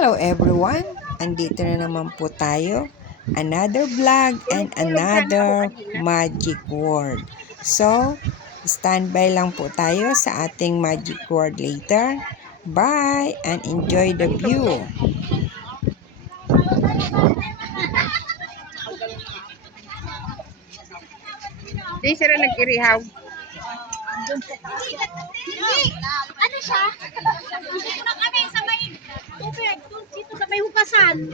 Hello everyone! Andito na naman po tayo. Another vlog and another magic word. So, standby lang po tayo sa ating magic word later. Bye and enjoy the view. Di sila nag-irihaw. Ano siya? Dito na kami sa may tubig. Dito sa may hugasan.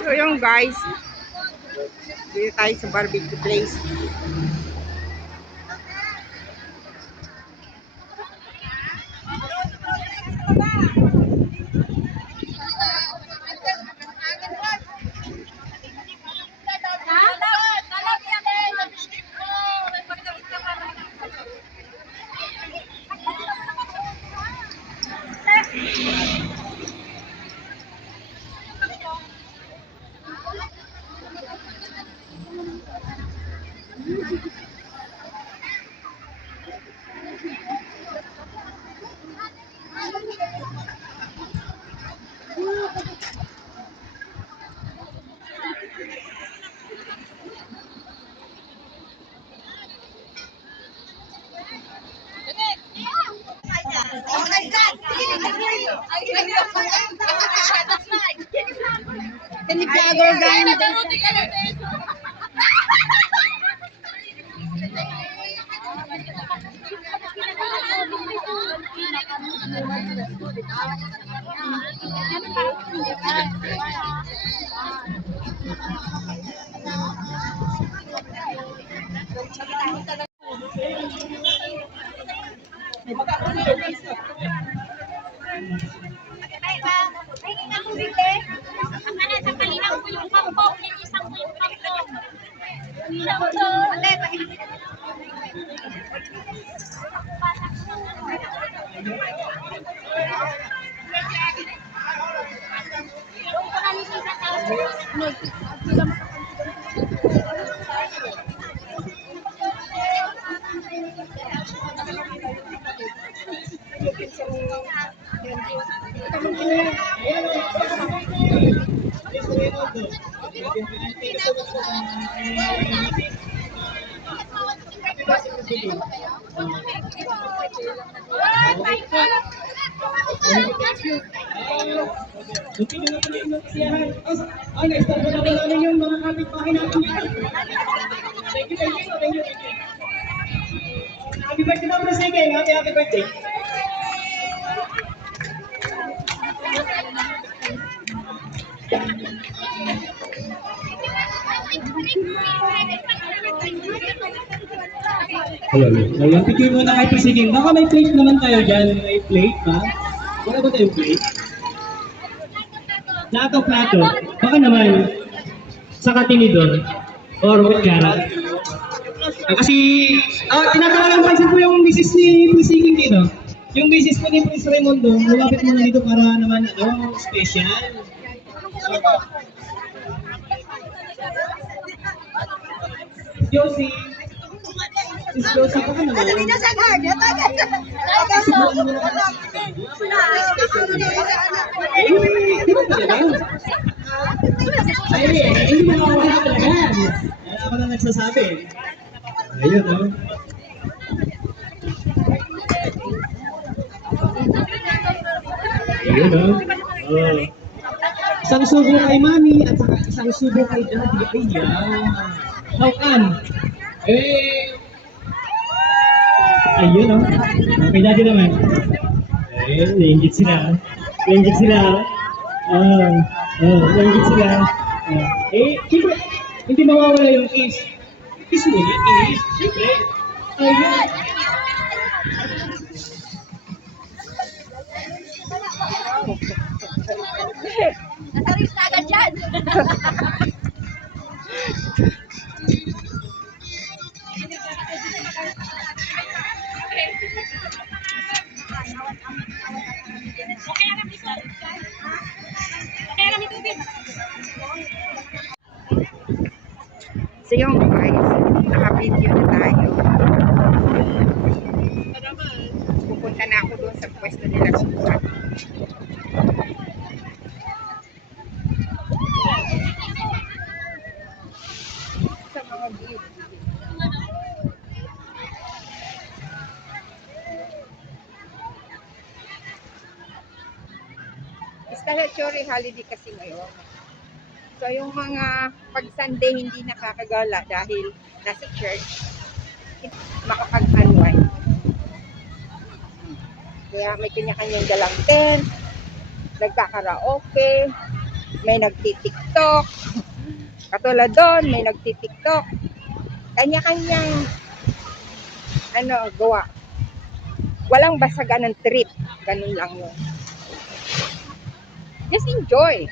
So yung guys, dito tayo sa barbecue place. Can you vlogger guys? Na-start na namin yung mga kapitbahay natin. Thank you. Happy birthday na po sa again. Happy birthday. Ayan, picture muna kay Presiging. Baka may plate naman tayo dyan. May plate ba? Wala ba tayong plate? Plato. Baka naman sa katinidor or kutsara. Kasi tinatawagan pansin po yung misis ni Presiging dito. Yung misis po ni Prince Raimundo, lumapit muna dito para naman special. Josie. Sis Josie, baka naman. Di ba talaga? Hindi mo makawala talaga. Ako na nagsasabi. Ayun, no? Ayun, no? Isang subo kay Mami at saka isang subo kay Daddy. Ayan. Laukan. Ayun, no? Kay Daddy naman. Ayun, nainggit sila. Nainggit sila. Siyempre, hindi mawawala yung kiss. Kiss mo na, kiss. Siyempre. Ayun. Nataris na agad yan. So yung guys, naka-video na tayo. Pupunta na ako doon sa pwesto nila Susan. Sa mga view. Statutory holiday kasi ngayon. So yung mga pag Sunday hindi nakakagala dahil nasa church, makapag-unwind. Kaya may kanya-kanyang dalang tent, nagkakaraoke, may nagtitiktok, katulad doon, may nagtitiktok. Kanya-kanyang gawa. Walang basagan ng trip. Ganun lang yun. Just enjoy.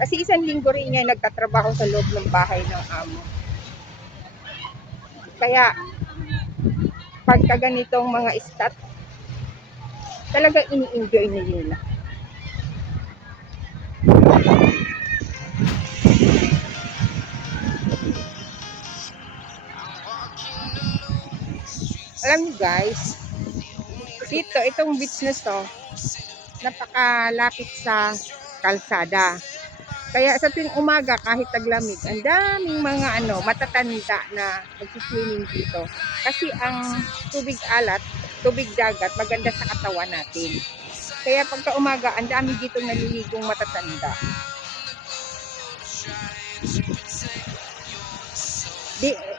Kasi isang linggo rin niya nagtatrabaho sa loob ng bahay ng amo. Kaya, pagka ganitong mga stat, talagang ini-enjoy nila. Alam niyo guys, dito, itong beach na to, napakalapit sa kalsada. Kaya sa tuwing umaga, kahit taglamig, ang daming mga matatanda na nagsiswimming dito. Kasi ang tubig alat, tubig dagat, maganda sa katawan natin. Kaya pagka umaga, ang dami dito naliligong matatanda.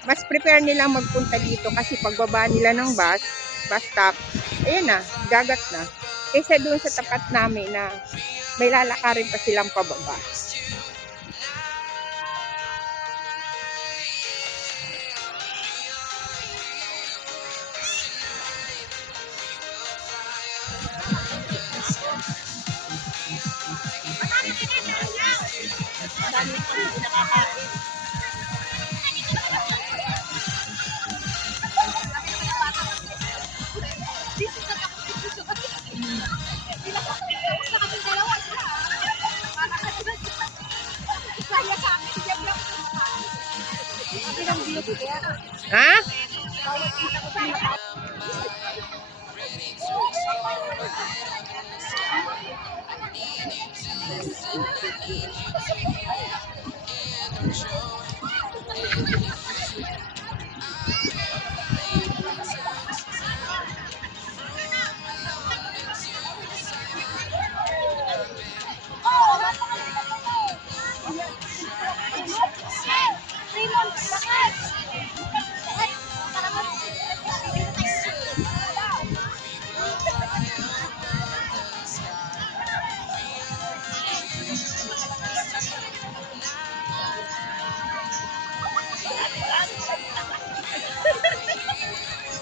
Mas prepare nilang magpunta dito kasi pagbaba nila ng bus stop, ayan na, dagat na. Kaysa doon sa tapat namin na may lalakarin pa silang pababa. Ha?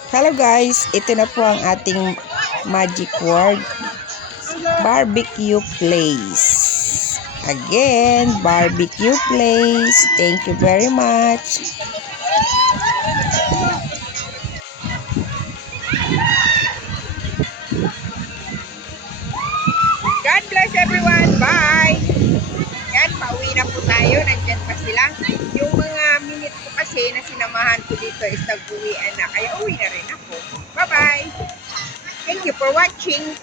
Hello guys, ito na po ang ating magic word, barbecue place. Again, barbecue place. Thank you very much. God bless everyone. Bye! Yan, pauwi na po tayo. Nandyan pa sila. Yung mga minute ko kasi na sinamahan ko dito is nag-uwian na. Kaya uwi na rin ako. Bye-bye! Thank you for watching.